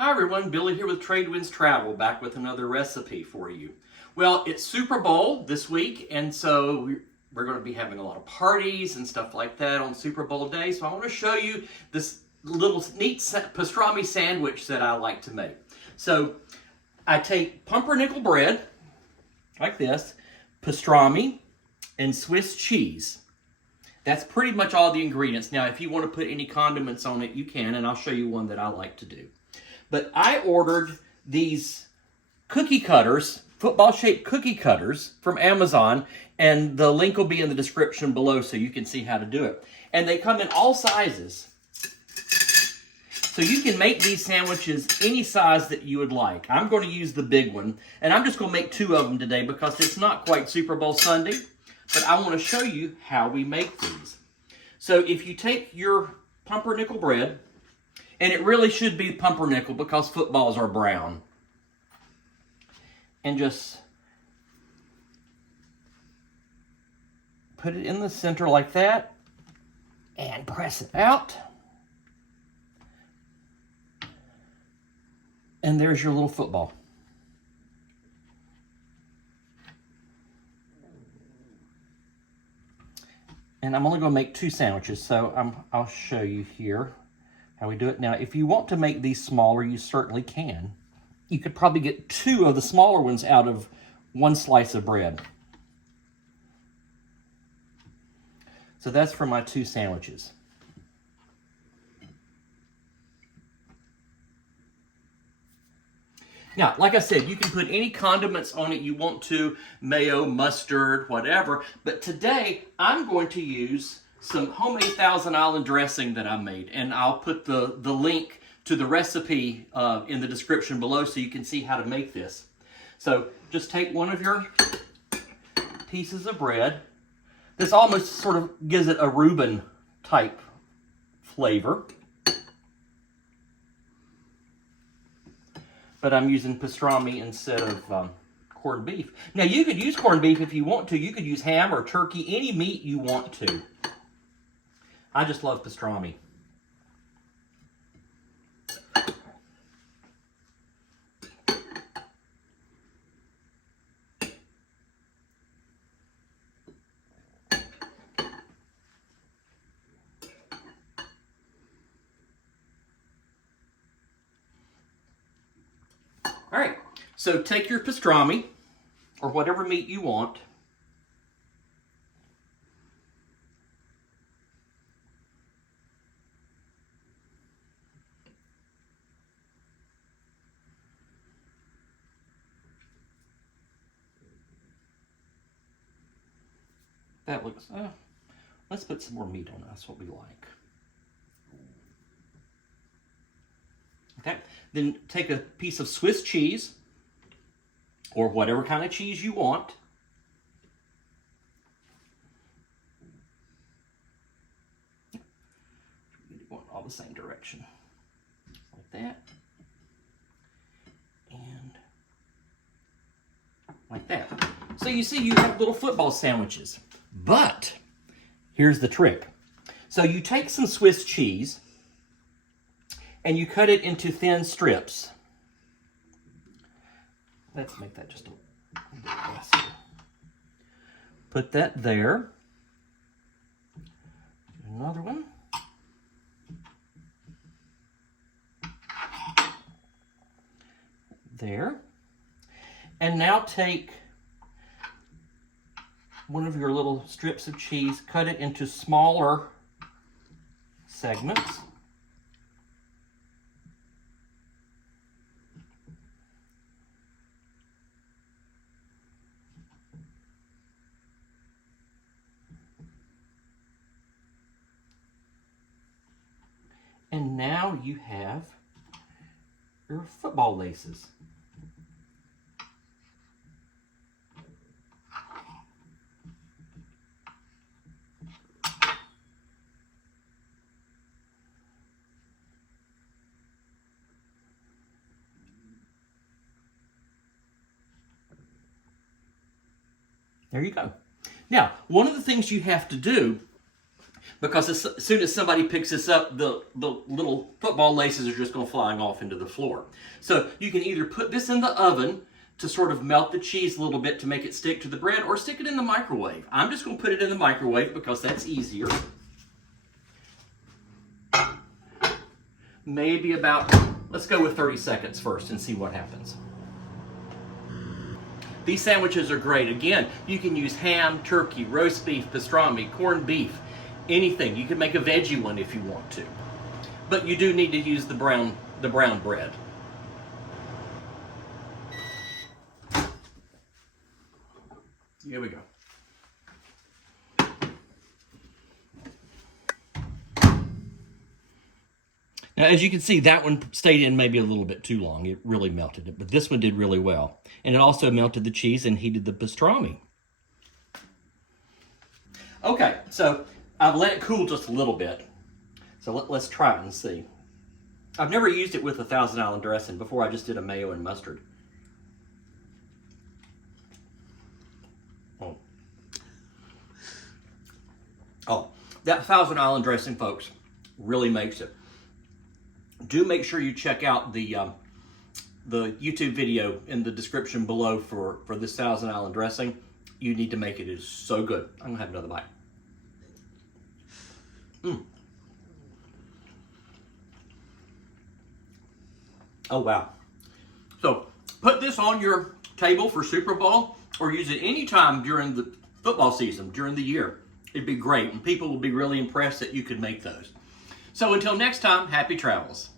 Hi everyone, Billy here with Trade Winds Travel, back with another recipe for you. Well, it's Super Bowl this week, and so we're going to be having a lot of parties and stuff like that on Super Bowl day. So I want to show you this little neat pastrami sandwich that I like to make. So I take pumpernickel bread, like this, pastrami, and Swiss cheese. That's pretty much all the ingredients. Now, if you want to put any condiments on it, you can, and I'll show you one that I like to do. But I ordered these cookie cutters, football-shaped cookie cutters from Amazon, and the link will be in the description below so you can see how to do it. And they come in all sizes. So you can make these sandwiches any size that you would like. I'm going to use the big one, and I'm just going to make 2 of them today because it's not quite Super Bowl Sunday, but I want to show you how we make these. So if you take your pumpernickel bread, and it really should be pumpernickel because footballs are brown, and just put it in the center like that, and press it out. And there's your little football. And I'm only going to make 2 sandwiches, so I'll show you here how we do it. Now, if you want to make these smaller, you certainly can. You could probably get 2 of the smaller ones out of 1 slice of bread. So that's for my 2 sandwiches. Now, like I said, you can put any condiments on it you want to, mayo, mustard, whatever. But today, I'm going to use some homemade Thousand Island dressing that I made. And I'll put the link to the recipe in the description below so you can see how to make this. So just take one of your pieces of bread. This almost sort of gives it a Reuben type flavor. But I'm using pastrami instead of corned beef. Now, you could use corned beef if you want to. You could use ham or turkey, any meat you want to. I just love pastrami. All right, so take your pastrami, or whatever meat you want. That looks, let's put some more meat on it. That's what we like. Okay, then take a piece of Swiss cheese, or whatever kind of cheese you want. Going all the same direction, like that, and like that. So you see, you have little football sandwiches. But here's the trick. So you take some Swiss cheese and you cut it into thin strips. Let's make that just a bit less here. Put that there. Another one. There. And now take one of your little strips of cheese, cut it into smaller segments. And now you have your football laces. There you go. Now, one of the things you have to do because as soon as somebody picks this up, the little football laces are just going to flying off into the floor. So you can either put this in the oven to sort of melt the cheese a little bit to make it stick to the bread, or stick it in the microwave. I'm just going to put it in the microwave because that's easier. Maybe about, let's go with 30 seconds first and see what happens. These sandwiches are great. Again, you can use ham, turkey, roast beef, pastrami, corned beef, anything. You can make a veggie one if you want to. But you do need to use the brown bread. Here we go. Now, as you can see, that one stayed in maybe a little bit too long. It really melted it, but this one did really well. And it also melted the cheese and heated the pastrami. Okay, so I've let it cool just a little bit. So let's try it and see. I've never used it with a Thousand Island dressing. Before I just did a mayo and mustard. Oh, that Thousand Island dressing, folks, really makes it. Do make sure you check out the YouTube video in the description below for this Thousand Island dressing. You need to make it. It is so good. I'm going to have another bite. Oh, wow. So, put this on your table for Super Bowl, or use it anytime during the football season, during the year. It'd be great, and people will be really impressed that you could make those. So until next time, happy travels.